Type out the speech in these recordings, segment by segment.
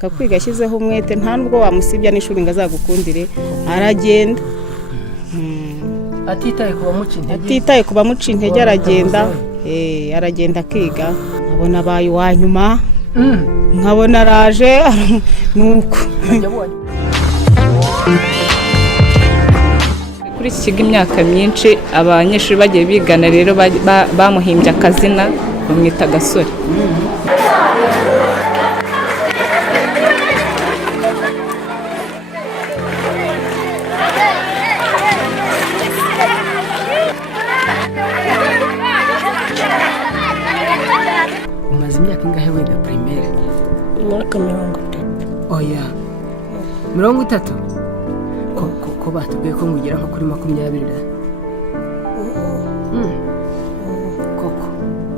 Kakwiga ashyizeho umwete nta nubwo wamusibya n'ishuri ngo azagukundire aragenda atitaye ku bamuca intege aragenda akiga nkabona abaye uwa nyuma nkabona araje nuko kuri iki kigo imyaka myinshi abanyeshuri bagiye bigana rero bamuhimbye akazina bamwita Gasore. Umaze imyaka ingahe wiga primaire? Imyaka 30. Oya 30? Ko batubwiye ko ngugera nko kuri 20. Koko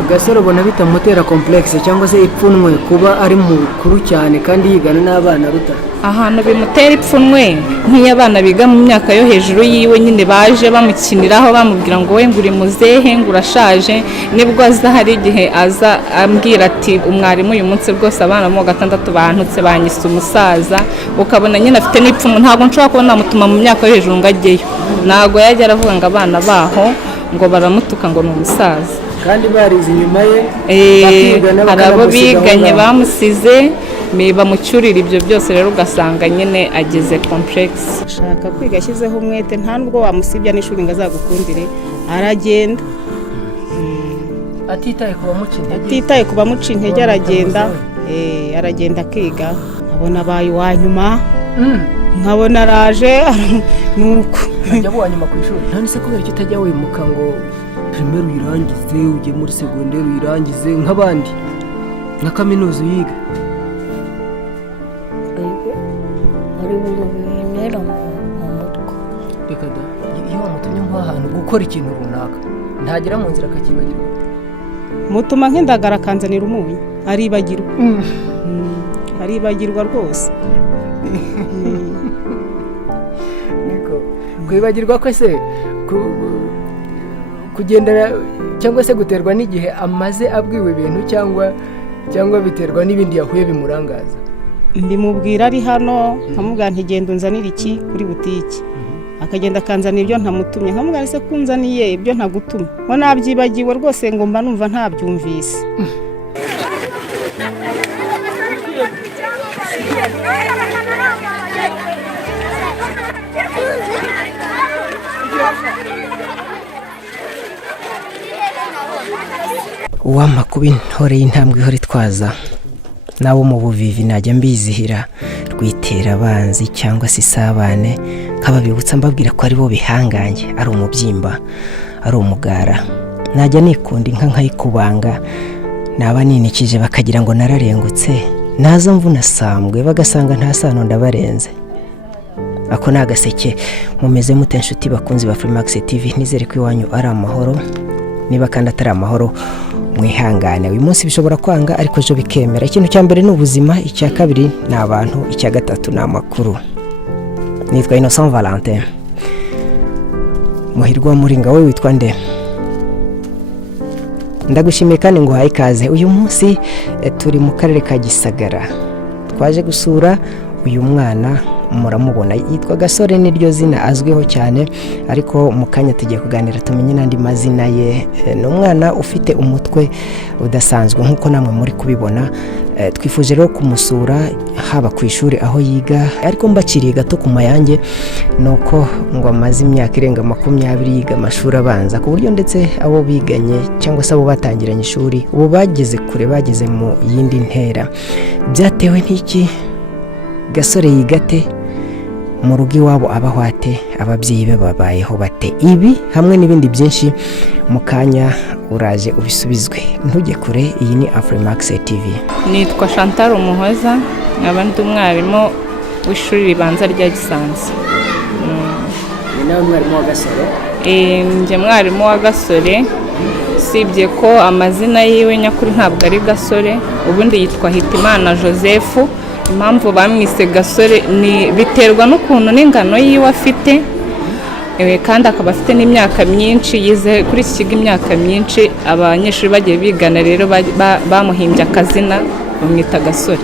Gasore ubona bitamutera complexe cyangwa se ipfunwe kuba ari mukuru cyane kandi yigana n'abana ruta? Ahantu bimutera ipfunwe nk'iy'abana biga mu myaka yo hejuru yiwe nyine baje bamukiniraho bamubwira ngo we nguri muzehe ngurashaje, nibwo aza hari igihe aza ambwira ati umwarimu uyu munsi rwose abana mu 6 bantutse banyise umusaza, ukabona nyine afite n'ipfunwe. Ntabwo nshobora kuba namutuma mu myaka yo hejuru ngo ajyeyo, ntabwo yajya aravuga ngo abana baho ngo baramutuka ngo ni umusaza kandi barize inyuma ye. Hari abo biganye bamusize bamucyurira ibyo byose, rero ugasanga nyine ageze complexe. Ashaka kwiga ashyizeho umwete nta nubwo wamusibya n'ishuri ngo azagukundire aragenda atitaye ku bamuca intege aragenda akiga nkabona abaye uwa nyuma nkabona araje nuko ajya uwa nyuma ku ishuri. None se kubera icyo utajya wimuka ngo primaire uyirangize ujye muri secondaire uyirangize nk'abandi na kaminuza uyiga? Hari ibintu bintera mu mutwe. Reka da, iyo wamutumye nk'ahantu gukora ikintu runaka ntagera mu nzira akakibagirwa. Mutuma nk'indagara akanzanira umunyu aribagirwa rwose. Niko kwibagirwa ko se kugendera cyangwa se guterwa n'igihe amaze abwiwe ibintu cyangwa biterwa n'ibindi yahuye bimurangaza? Ndimubwira ari hano nkamubwira nti genda unzanira iki kuri butiki, akagenda akanzanira ibyo ntamutumye, nkamubwira se kunzaniye ibyo ntagutumye ngo nabyibagiwe rwose ngo mba numva ntabyumvise. Uwampa kuba intore y'intambwe ihora itwaza nabo mu buvivi najya mbizihira rwitera abanzi cyangwa se isabane, kababibutsa mbabwira ko ari bo bihangange, ari umubyimba ari umugara. Najya nikunda inka nkayikubanga, naba ninikije bakagira ngo nararengutse, naza mvuna sambwe bagasanga nta sano ndabarenze. Ako nagaseke mumeze mute nshuti bakunzi ba Freemax TV, nizere ko iwanyu ari amahoro. Niba kandi atari amahoro mwihangane, uyu munsi bishobora kwanga ariko ejo bikemera. Ikintu cya mbere ni ubuzima, icya kabiri ni abantu, icya gatatu ni amakuru. Nitwa Innocent Valentin Muhirwa Muringa. We witwa nde? Ndagushimiye kandi nguhaye ikaze. Uyu munsi turi mu karere ka Gisagara, twaje gusura uyu mwana muramubona yitwa Gasore, niryo zina azwiho cyane, ariko mu kanya tugiye kuganira tumenye n'andi mazina ye. Ni umwana ufite umutwe udasanzwe nk'uko namwe muri kubibona. Twifuje rero kumusura haba ku ishuri aho yiga, ariko mbaciriye gato ku mayange nuko ngo amaze imyaka irenga 20 yiga amashuri abanza, ku buryo ndetse abo biganye cyangwa se abo batangiranye ishuri ubu bageze kure, bageze mu yindi ntera. Byatewe n'iki? Gasore yigate mu rugo iwabo abaho ate, ababyeyi be babayeho bate? Ibi hamwe n'ibindi byinshi mu kanya uraje ubisubizwe, ntujye kure. Iyi ni Freemax TV. Nitwa Chantal Umuhoza, nkaba ndi umwarimu w'ishuri ribanza rya Gisanze. Ni nawe mwarimu wa Gasore? Njye mwarimu wa Gasore, sibye ko amazina yiwe nyakuri ntabwo ari Gasore, ubundi yitwa Hitimana Joseph. Impamvu bamwise Gasore ni biterwa n'ukuntu n'ingano yiwe afite, kandi akaba afite n'imyaka myinshi, yize kuri iki kigo imyaka myinshi. Abanyeshuri bagiye bigana rero bamuhimbye akazina bamwita Gasore.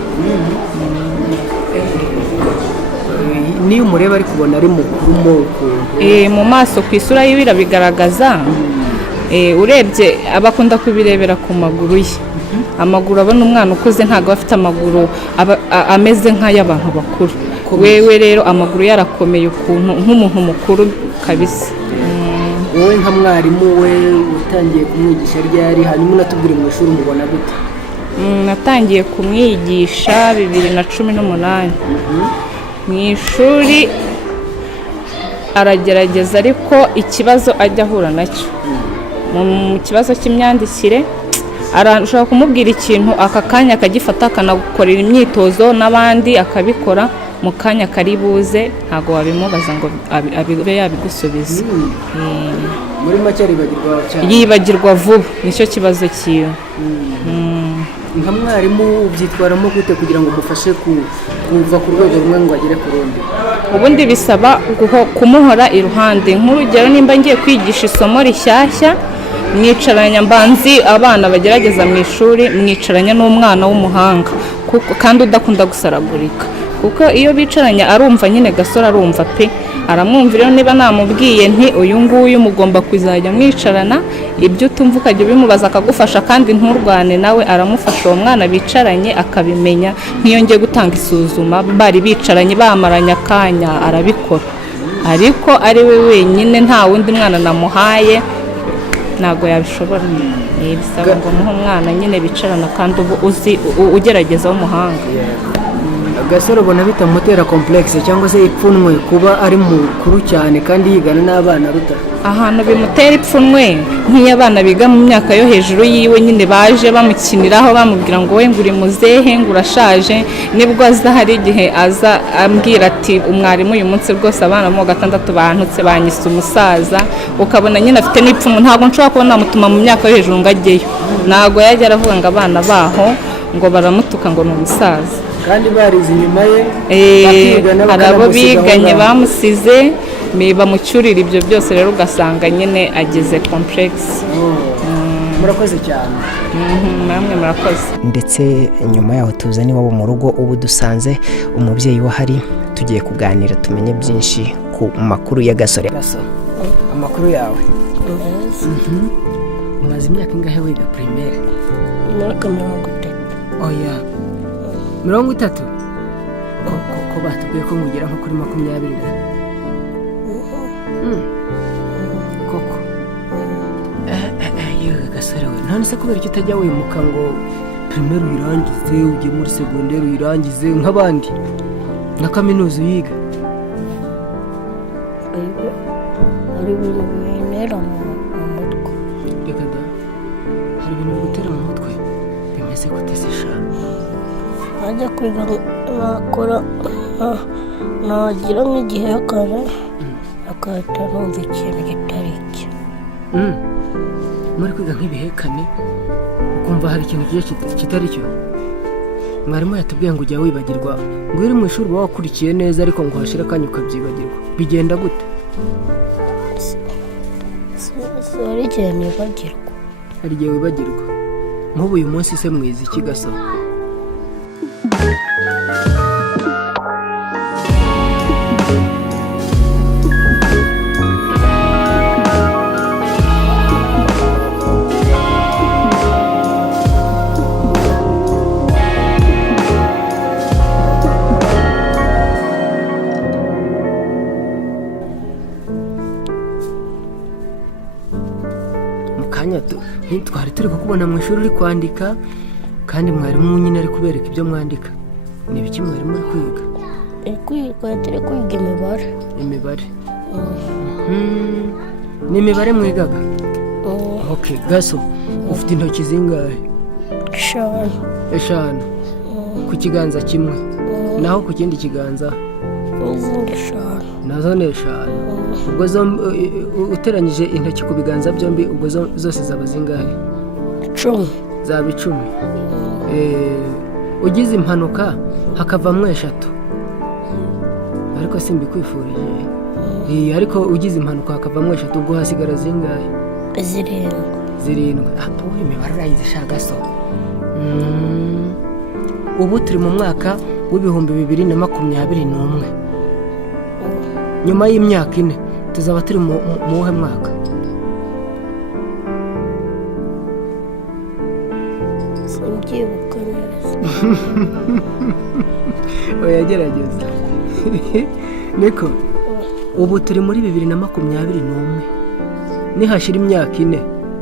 niyo umureba ari kubona ari mukuru mo ukuntu mu maso ku isura yiwe birabigaragaza. Urebye abakunda kubirebera ku maguru ye. Amaguru abona umwana ukuze ntabwo afite amaguru ameze nk'ay'abantu bakuru. Wewe rero amaguru yarakomeye ukuntu nk'umuntu mukuru kabisa. wowe nka mwarimu we utangiye kumwigisha ryari hanyuma unatubwire mu ishuri umubona gute? Natangiye kumwigisha 2018. Mu ishuri aragerageza ariko ikibazo ajya ahura nacyo mu kibazo cy'imyandikire. Arashobora kumubwira ikintu aka kanya akagifata akanagukorera imyitozo n'abandi akabikora mu kanya kari buze ntago wabimubaza ngo abibe yabigusubiza. Muri make yibagirwa vuba, nicyo kibazo cyiwe. Nka mwarimu ubyitwaramo gute kugira ngo umufashe kuva ku rwego rumwe ngo agere ku rundi? Ubundi bisaba kumuhora iruhande. Nk'urugero nimba ngiye kwigisha isomo rishyashya, mwicaranya mbanzi abana bagerageza mu ishuri, mwicaranya n'umwana w'umuhanga kandi udakunda gusaragurika, kuko iyo bicaranye arumva nyine Gasore arumva pe aramwumvira. Niba namubwiye nti uyu nguyu mugomba kuzajya mwicarana, ibyo utumva ukajya ubimubaza akagufasha kandi nturwane nawe, aramufasha uwo mwana bicaranye akabimenya. Nk'iyo ngiye gutanga isuzuma bari bicaranye bamaranye akanya arabikora, ariko ari we wenyine nta wundi mwana namuhaye ntabwo yabishobora. Bisaba ngo muhe umwana nyine bicarana kandi uzi ugerageza w'umuhanga. Gasore ubona bitamutera complexe cyangwa se ipfunwe kuba ari mukuru cyane kandi yigana n'abana ruta? Ahantu bimutera ipfunwe nk'iyo abana biga mu myaka yo hejuru yiwe nyine baje bamukiniraho bamubwira ngo we nguri muzehe ngurashaje, nibwo aza hari igihe aza ambwira ati umwarimu uyu munsi rwose abana mu 6 bantutse banyise umusaza. Ukabona nyine afite n'ipfunwe, ntabwo nshobora kubona namutuma mu myaka yo hejuru ngo ajyeyo. Ntabwo yajya aravuga ngo abana baho ngo baramutuka ngo ni umusaza kandi barize inyuma ye. Hari abo biganye bamusize bamucyurira ibyo byose, rero ugasanga nyine ageze complexe. Murakoze cyane. Namwe murakoze. Ndetse nyuma yaho tuza niwabo mu rugo, ubu dusanze umubyeyi wahari, tugiye kuganira tumenye byinshi ku makuru ya Gasore. Amakuru yawe? Umaze imyaka ingahe wiga primaire? Imyaka 30. Oya 30? Ko batubwiye ko ngugera nko kuri 20. Koko Gasore we, none se kubera icyo utajya wimuka ngo primaire uyirangize ujye muri secondaire uyirangize nk'abandi na kaminuza uyiga? Hari ibintu bintera mu mutwe. Reka da, hari ibintu bigutera mu mutwe bimeze gute se sha? Najya kwiga nakora nagira nk'igihe kare akahita numva ikintu kitari cyo. Muri kwiga nk'ibihekane ukumva hari ikintu kitari cyo? Mwarimu yatubwiye ngo ujya wibagirwa, ngo uri mu ishuri uba wakurikiye neza ariko ngo hashira akanya ukabyibagirwa. Bigenda gute? Hari igihe nibagirwa. Hari igihe wibagirwa? Nk'ubu uyu munsi se mwize iki Gasore? Twari turi kukubona mu ishuri uri kwandika kandi mwarimu nyine ari kubereka ibyo mwandika. Ni biki mwarimu ari kwiga? Turi kwiga imibare. Imibare? Ni imibare mwigaga? Okay, Gaso, ufite intoki zingahe? 5. Ku kiganza kimwe, naho ku kindi kiganza n'izindi 5. nazo ni 5. Ubwo uteranyije intoki ku biganza byombi ubwo zose zaba zingahe? 10. Zaba 10. Ugize impanuka hakavamo 3, ariko simbikwifurije. Ariko ugize impanuka hakavamo 3 ubwo hasigara zingahe? 7. Wowe imibare urayizi Gaso. Ubu turi mu mwaka w'2021. nyuma y'imyaka 4 tuzaba turi mu wuhe mwaka? Simbyibuka neza. Oya gerageza. Niko ubu turi muri 2021, nihashira imyaka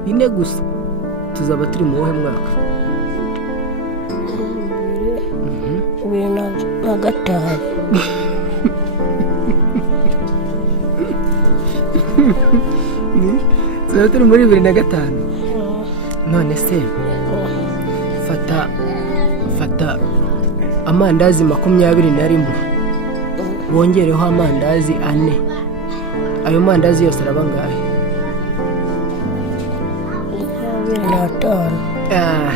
4 gusa tuzaba turi mu wuhe mwaka? 2005. Tuzaba turi muri 2005. None se fata amandazi 21 wongereho amandazi 4, ayo mandazi yose araba ngahe? 2005.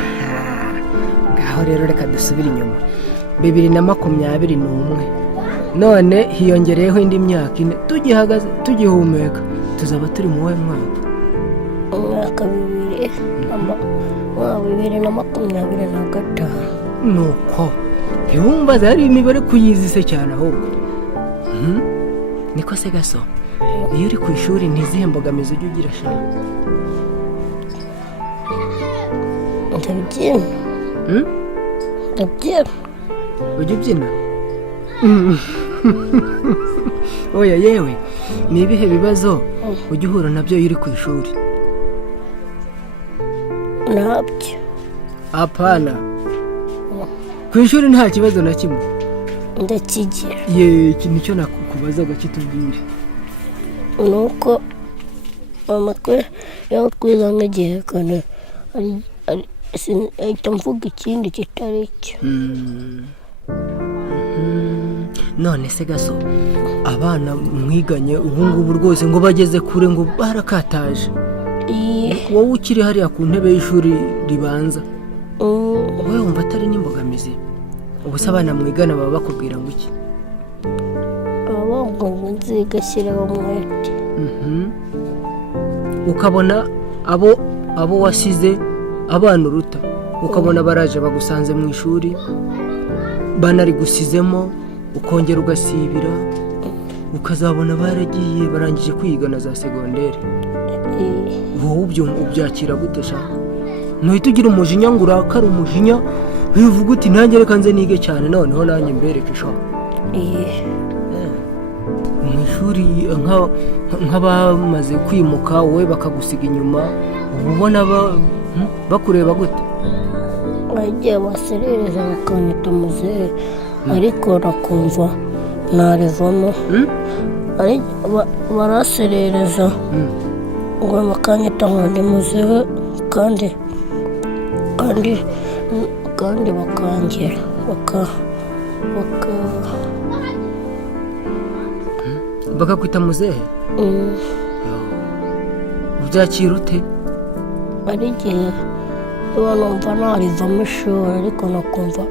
Ngaho rero reka dusubire inyuma. 2021 none hiyongereyeho indi myaka 4 tugihumeka tuzaba turi mu wuhe mwaka? Umwaka 2025. Nuko ntiwumva zari imibare kuyizi se cyane ahubwo. Niko se gaso, iyo uri ku ishuri ntizihe mbogamizi ujya ugira shaka? Ndabyina. Ujya ubyina? Oya yewe, ni ibihe bibazo ujya uhura nabyo iyo uri ku ishuri? Ntabyo. Apana, ku ishuri nta kibazo na kimwe? Ndakigira. Iki nicyo nakubazaga, kitubwire. Nuko mama iyo twiza nk'igihe kane ahita mvuga ikindi kitari cyo. None se gaso, abana mwiganye ubu ngubu rwose ngo bageze kure ngo barakataje, wowe ukiri hariya ku ntebe y'ishuri ribanza, wowe wumva atari n'imbogamizi? Ubu se abana mwigana baba bakubwira ngo iki? Baba ngo nzigashyiraho umwete. Ukabona abo wasize abana uruta, ukabona baraje bagusanze mu ishuri banari gusizemo, ukongera ugasibira, ukazabona baragiye barangije kwiga na za segonderi. Wowe ubyakira gute shaka? Ntuhita ugira umujinya ngo urakare umujinya bivuga uti nanjye reka nze nige cyane noneho nanjye mbereke shaka? Mu ishuri nk'abamaze kwimuka wowe bakagusiga inyuma, uba ubona bakureba gute? Bagiye baserereza bakanyita muzehe, ariko nakumva narivamo. Baraserereza ngo bakanyita ngo ndi muzehe, kandi bakangira bakakwita muzehe? Ubyakira ute? Ari igihe niba numva narivamo ishuri, ariko nakumva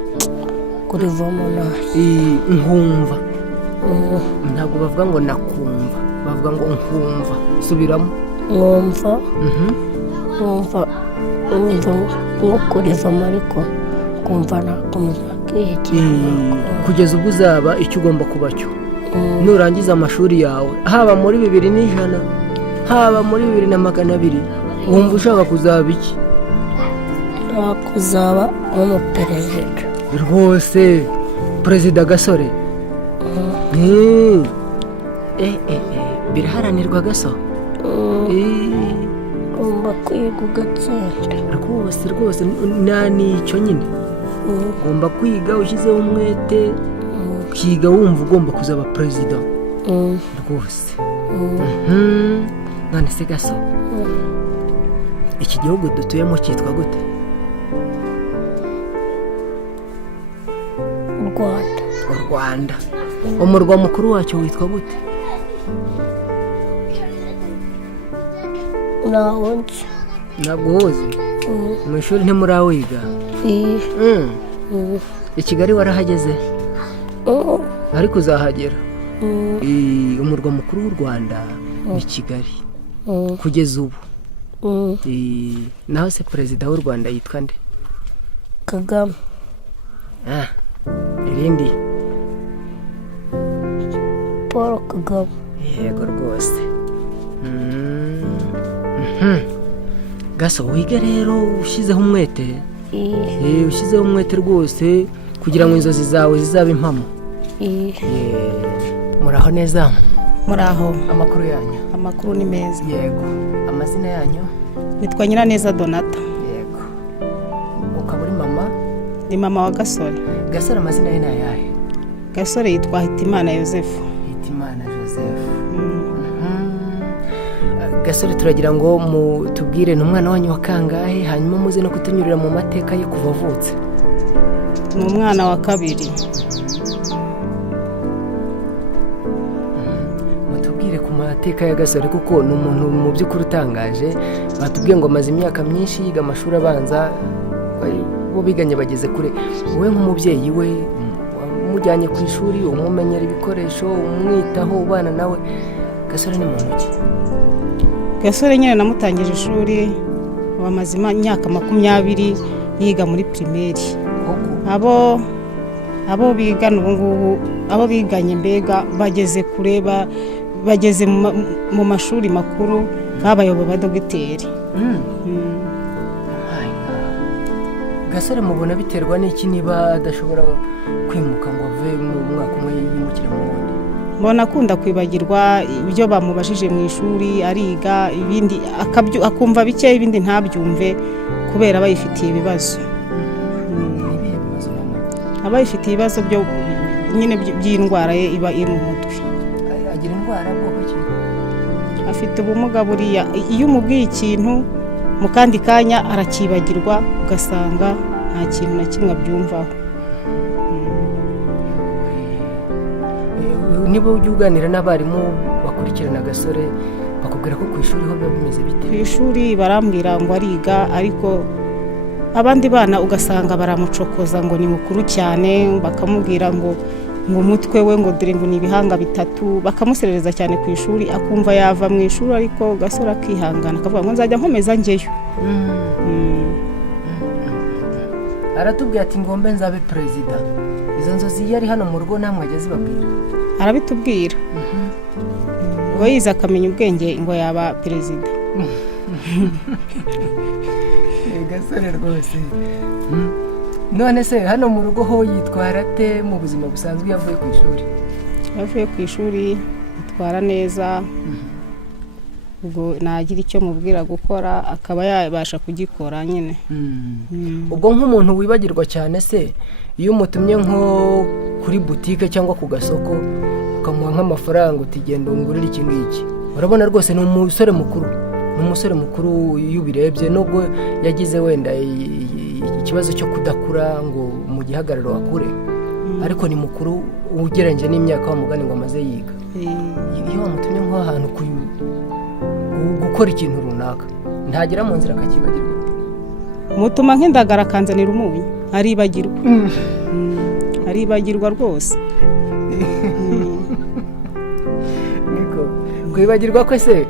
kurivamo nabi. Nkumva? Ntabwo bavuga ngo nakumva, bavuga ngo nkumva. Subiramo. Nkumva nko kurivamo, ariko kumva nakomeza kwiyegera kugeza ubwo uzaba icyo ugomba kuba cyo. Nurangiza amashuri yawe, haba muri 2100 haba muri 2200, wumva ushaka kuzaba iki? kuzaba nk'umuperezida. Rwose perezida Gasore? Biraharanirwa gaso? Ugomba kwiga ugatsinda. Rwose nicyo nyine, ugomba kwiga ushyizeho umwete, ukiga wumva ugomba kuzaba perezida rwose. None se gaso, iki gihugu dutuyemo cyitwa gute? U Rwanda. Umurwa mukuru wacyo witwa gute? Ntabwo uzi? Mu ishuri ntimurawiga? I Kigali warahageze? Ariko uzahagera? Umurwa mukuru w'u Rwanda ni Kigali kugeza ubu. Naho se perezida w'u Rwanda yitwa nde? Kagame. Irindi? Paul Kagame. yego rwose. Gaso wiga rero ushyizeho umwete, ushyizeho umwete rwose kugira ngo inzozi zawe zizabe impamo. Muraho neza? Muraho. Amakuru yanyu? Amakuru ni meza. Yego. Amazina yanyu? Nitwa Nyiraneza Donata. Yego. Ukaba uri mama? Ni mama wa Gasore. Gasore amazina ye ni ayahe? Gasore yitwa Hitimana Joseph. Hitimana Joseph. Gasore turagira ngo tubwire ni umwana wanyu wa kangahe, hanyuma muze no kutunyurira mu mateka ye kuva avutse. Ni umwana wa kabiri. Mutubwire ku mateka ya Gasore kuko ni umuntu mu by'ukuri utangaje. Batubwiye ngo amaze imyaka myinshi yiga amashuri abanza, bo biganye bageze kure. Wowe nk'umubyeyi we umujyanye ku ishuri, umumenyera ibikoresho, umwitaho, ubana nawe, Gasore ni muntu ki? Gasore nyine namutangije ishuri bamaze imyaka 20 yiga muri primaire. Abo bigana ubu ngubu, abo biganye mbega bageze kure, bageze mu mashuri makuru, babayoboye abadogiteri. Gasore mubona biterwa n'iki niba adashobora kwimuka ngo ave mu mwaka umwe yimukira mu wundi? Mbona akunda kwibagirwa ibyo bamubajije mu ishuri, ariga ibindi akumva bike, ibindi ntabyumve kubera bayifitiye ibibazo. Abayifitiye ibibazo byo nyine by'indwara ye iba iri mu mutwe. Agira indwara bwoko ki? Afite ubumuga buriya, iyo umubwiye ikintu mu kandi kanya arakibagirwa, ugasanga nta kintu na kimwe abyumvaho. Niba ujya uganira n'abarimu bakurikirana Gasore, bakubwira ko ku ishuri ho biba bimeze bite? Ku ishuri barambwira ngo ariga, ariko abandi bana ugasanga baramucokoza ngo ni mukuru cyane, bakamubwira ngo umutwe we ngo dore ngo ni ibihanga bitatu, bakamuserereza cyane ku ishuri, akumva yava mu ishuri, ariko Gasore akihangana akavuga ngo nzajya nkomeza njyeyo. Aratubwira ati ngombe nzabe perezida. Izo nzozi yari hano mu rugo namwe ajya zibabwira? Arabitubwira. Ngo yize akamenya ubwenge ngo yaba perezida. Gasore rwose. None se hano mu rugo ho yitwara ate mu buzima busanzwe yavuye ku ishuri? Yavuye ku ishuri yitwara neza. Ubwo nagira icyo mubwira gukora akaba yabasha kugikora nyine. Ubwo nk'umuntu wibagirwa cyane se, iyo umutumye nko kuri butike cyangwa ku gasoko ukamuha nk'amafaranga utigenda ungurira iki ngiki, urabona rwose ni umusore mukuru. Ni umusore mukuru iyo ubirebye, nubwo yagize wenda ikibazo cyo kudakura ngo mu gihagararo akure, ariko ni mukuru ugereranyije n'imyaka wamugani ngo amaze yiga. Iyo wamutumye nk'ahantu gukora ikintu runaka, ntagera mu nzira akakibagirwa. Mutuma nk'indagara akanzanira umunyu, aribagirwa. Aribagirwa rwose. Niko kwibagirwa ko se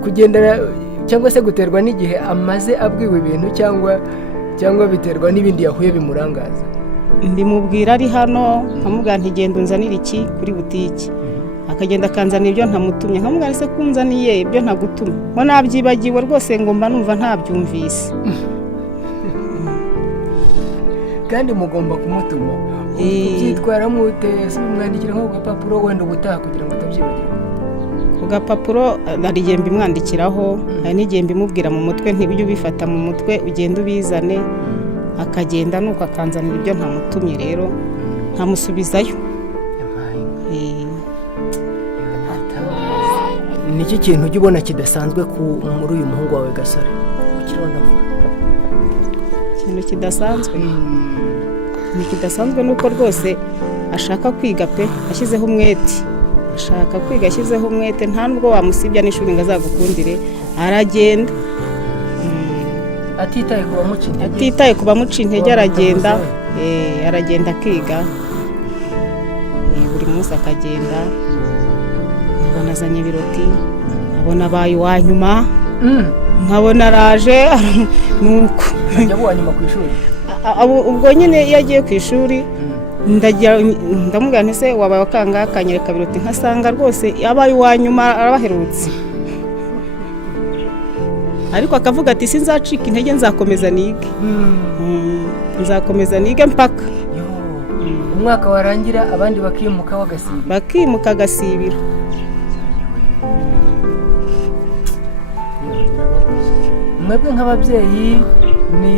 kugendera cyangwa se guterwa n'igihe amaze abwiwe ibintu cyangwa biterwa n'ibindi yahuye bimurangaza? Ndimubwira ari hano, nkamubwira ntigenda unzanira iki kuri butiki, akagenda akanzanira ibyo ntamutumye, nkamubwira se kunzaniye ibyo ntagutumye, ngo nabyibagiwe rwose, ngo mba numva ntabyumvise. Kandi mugomba kumutuma ubyitwaramo ute? Se umwandikira nko ku gapapuro wenda ubutaha kugira ngo atabyibagirwa? Ku gapapuro hari igihe mbimwandikiraho, hari n'igihe mbimubwira mu mutwe, ntibyo ubifata mu mutwe, ugenda ubizane, akagenda nuko akanzanira ibyo ntamutumye, rero nkamusubizayo. Niki kintu ujya ubona kidasanzwe muri uyu muhungu wawe Gasore? Ikintu kidasanzwe ni kidasanzwe nuko rwose ashaka kwiga pe, ashyizeho umwete. Ashaka kwiga ashyizeho umwete, nta nubwo wamusibya n'ishuri ngo azagukundire, aragenda. Atitaye ku bamuca intege aragenda. Aragenda akiga, buri munsi akagenda. Nkabona azanye ibiroti, nkabona abaye uwa nyuma, nkabona araje, nuko ajya uwa nyuma ku ishuri. Ubwo nyine iyo agiye ku ishuri ndamubwira nti se wabaye wakanga akanyereka biroti nkasanga rwose yabaye uwa nyuma arabaherutse, ariko akavuga ati sinzacika intege nzakomeza nige. Nzakomeza nige mpaka umwaka warangira abandi bakimuka agasibira. mwebwe nk'ababyeyi ni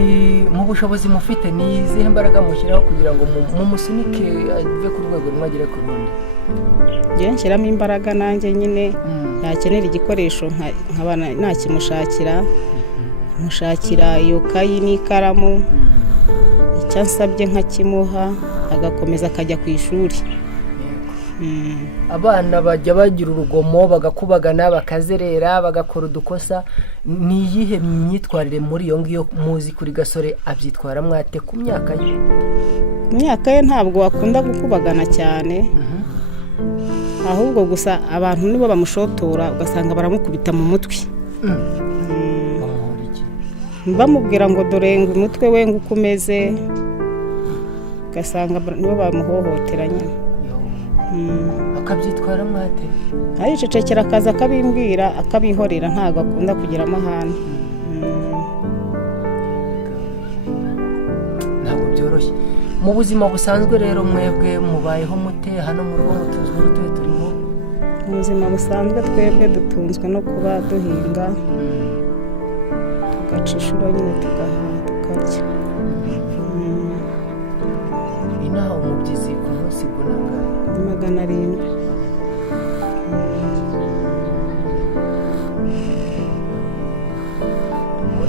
mu bushobozi mufite ni izihe mbaraga mushyiraho kugira ngo mumusunike ave ku rwego rumwe agere ku rundi? Njye nshyiramo imbaraga nanjye nyine yakenera igikoresho nkaba nakimushakira, mushakira iyo kayi n'ikaramu, icyo ansabye nkakimuha, agakomeza akajya ku ishuri. Abana bajya bagira urugomo bagakubagana bakazerera bagakora udukosa, ni iyihe myitwarire muri iyo ngiyo muzi kuri Gasore abyitwara mwate ku myaka ye? Ku myaka ye ntabwo akunda gukubagana cyane, ahubwo gusa abantu nibo bamushotora ugasanga baramukubita mu mutwe. Bamubwira ngo dore ngo umutwe we ngo ukomeze, ugasanga nibo bamuhohotera nyine. Akabyitwara mwate? Aricecekera akaza akabimbwira akabihorera, ntabwo akunda kugira amahane. Ntabwo byoroshye. Mu buzima busanzwe rero mwebwe mubayeho mute hano mu rugo mutunzwe n'utuhe turimo? Mu buzima busanzwe twebwe dutunzwe no kuba duhinga, tugaca inshuro nyine tugahaha tukarya. Inaha umubyizi ku munsi gunanga 700.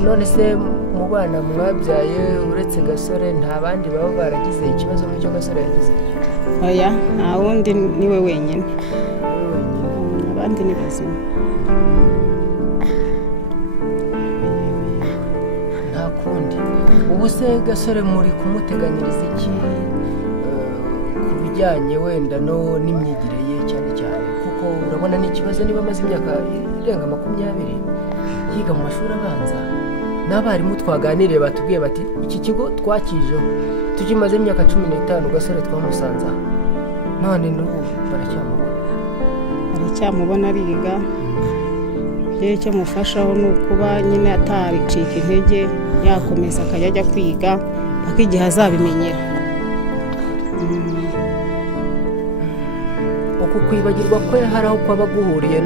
None se mu bana mwabyaye uretse Gasore nta bandi baba baragize ikibazo nk'icyo Gasore yagize? Oya, nta wundi, niwe wenyine, abandi ni bazima. Nta kundi. Ubu se Gasore muri kumuteganyiriza iki ku bijyanye wenda no n'imyigire ye cyane cyane, kuko urabona ni ikibazo niba amaze imyaka irenga 20 yiga mu mashuri abanza, n'abarimu twaganiriye batubwiye bati iki kigo twakijeho tukimaze imyaka 15 Gasore twamusanze aha, none n'ubu baracyamubona ariga. Rero icyo mufashaho ni ukuba nyine ataricika intege, yakomeza akajya ajya kwiga paka igihe azabimenyera. Uku kwibagirwa ko hari aho kwaba guhuriye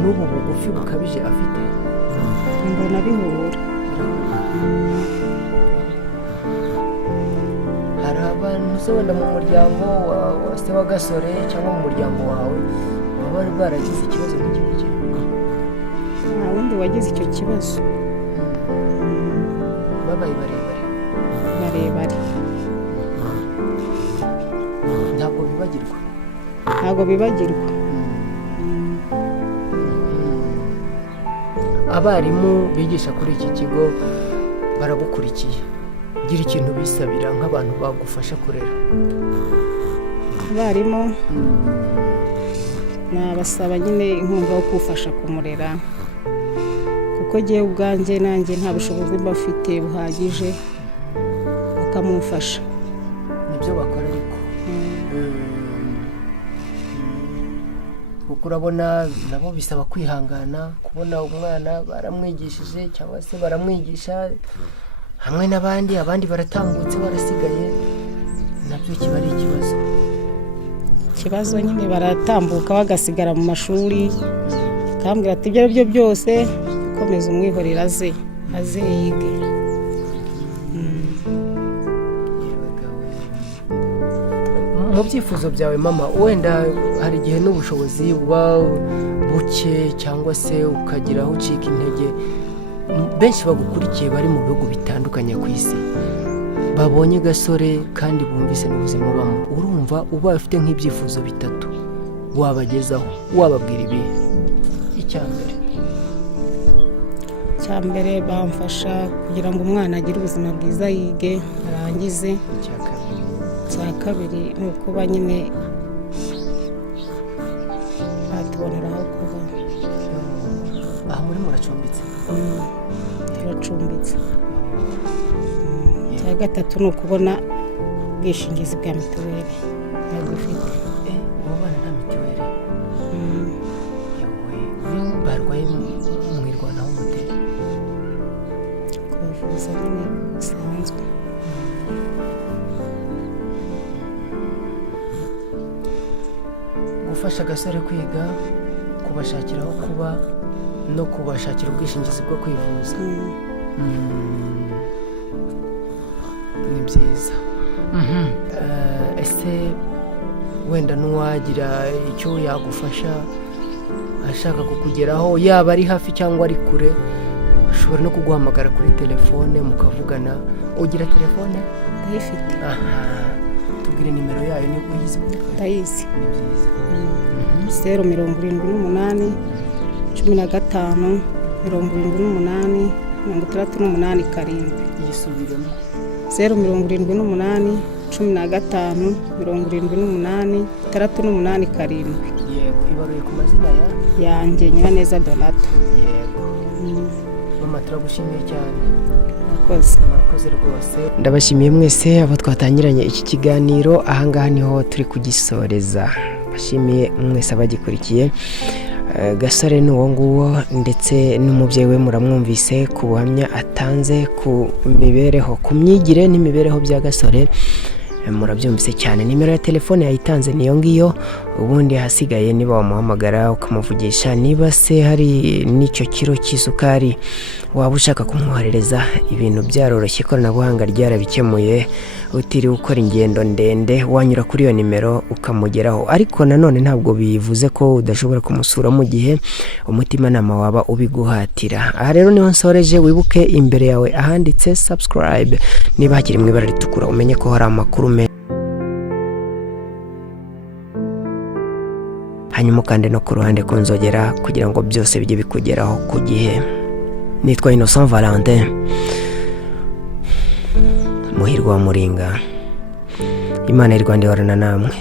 n'ubu bugufi bukabije afite? Mbona bihura. Hari abantu se wenda mu muryango wa se wa Gasore cyangwa mu muryango wawe baba baragize ikibazo nk'iki ngiki? Nta wundi wagize icyo kibazo. Babaye barebare. Ntabwo bibagirwa. Abarimu bigisha kuri iki kigo baragukurikiye, gira ikintu bisabira nk'abantu bagufasha kurera. Abarimu nabasaba nyine inkunga yo kufasha kumurera, kuko ngewe ubwanjye nanjye nta bushobozi bafite buhagije, bakamufasha. Nibyo bakora ariko kuko urabona nabo bisaba kwihangana, kubona umwana baramwigishije cyangwa se baramwigisha hamwe n'abandi, abandi baratambutse barasigaye, nabyo kiba ari ikibazo nyine baratambuka bagasigara mu mashuri, kambwira ati ibyo byo byose komeza umwihorera aze yige. Mu byifuzo byawe mama, wenda hari igihe n'ubushobozi buba buke cyangwa se ukagira aho ucika intege, benshi bagukurikiye bari mu bihugu bitandukanye ku isi babonye Gasore kandi bumvise n'ubuzima bamo, urumva uba ufite nk'ibyifuzo bitatu wabagezaho, wababwira ibihe? Icya mbere bamfasha kugira ngo umwana agire ubuzima bwiza, yige arangize. Icya kabiri ni ukuba nyine batubonera aho kuba. Aha muri muracumbitse? Turacumbitse. Icya gatatu ni ukubona ubwishingizi bwa mituweli ntabwo ufite. abo bana nta mituweli yewe barwaye mwirwanaho mute kubavuza nyine bisanzwe. gufasha agasore kwiga, kubashakira aho kuba no kubashakira ubwishingizi bwo kwivuza. Ni byiza. Ese wenda n'uwagira icyo yagufasha ashaka kukugeraho, yaba ari hafi cyangwa ari kure, ashobora no kuguhamagara kuri telefone mukavugana. Ugira telefone? Ndayifite. Tubwire nimero yayo niba uyizi. Ndayizi. Ni byiza. 078 15 78 68 7. Yisubiremo. 078 15 78 68 7. Yego, ibaruye ku mazina yanjye Nyiraneza Donato. Yego. Mama turagushimiye cyane. Murakoze rwose. Ndabashimiye mwese abo twatangiranye iki kiganiro. Ahangaha niho turi kugisoreza. Bashimiye mwese abagikurikiye. Gasore ni uwo nguwo ndetse n'umubyeyi we muramwumvise ku buhamya atanze ku mibereho, ku myigire n'imibereho bya Gasore. Murabyumvise cyane. Nimero ya telefone yayitanze niyo ngiyo. Ubundi hasigaye niba wamuhamagara ukamuvugisha, niba se hari n'icyo kiro cy'isukari waba ushaka kumwoherereza, ibintu byaroroshye, ikoranabuhanga ryarabikemuye, utiriwe ukora ingendo ndende, wanyura kuri iyo nimero ukamugeraho. Ariko nanone ntabwo bivuze ko udashobora kumusura mu gihe umutimanama waba ubiguhatira. Aha rero niho nsoreje. Wibuke imbere yawe ahanditse subscribe, niba hakiri mu ibara ritukura umenye ko hari amakuru menshi. Hanyuma kandi no ku ruhande kunzogera kugira ngo byose bijye bikugeraho ku gihe. Nitwa Innocent Valentin, Muhirwa wa Muringa. Imana y'u Rwanda ihorana namwe.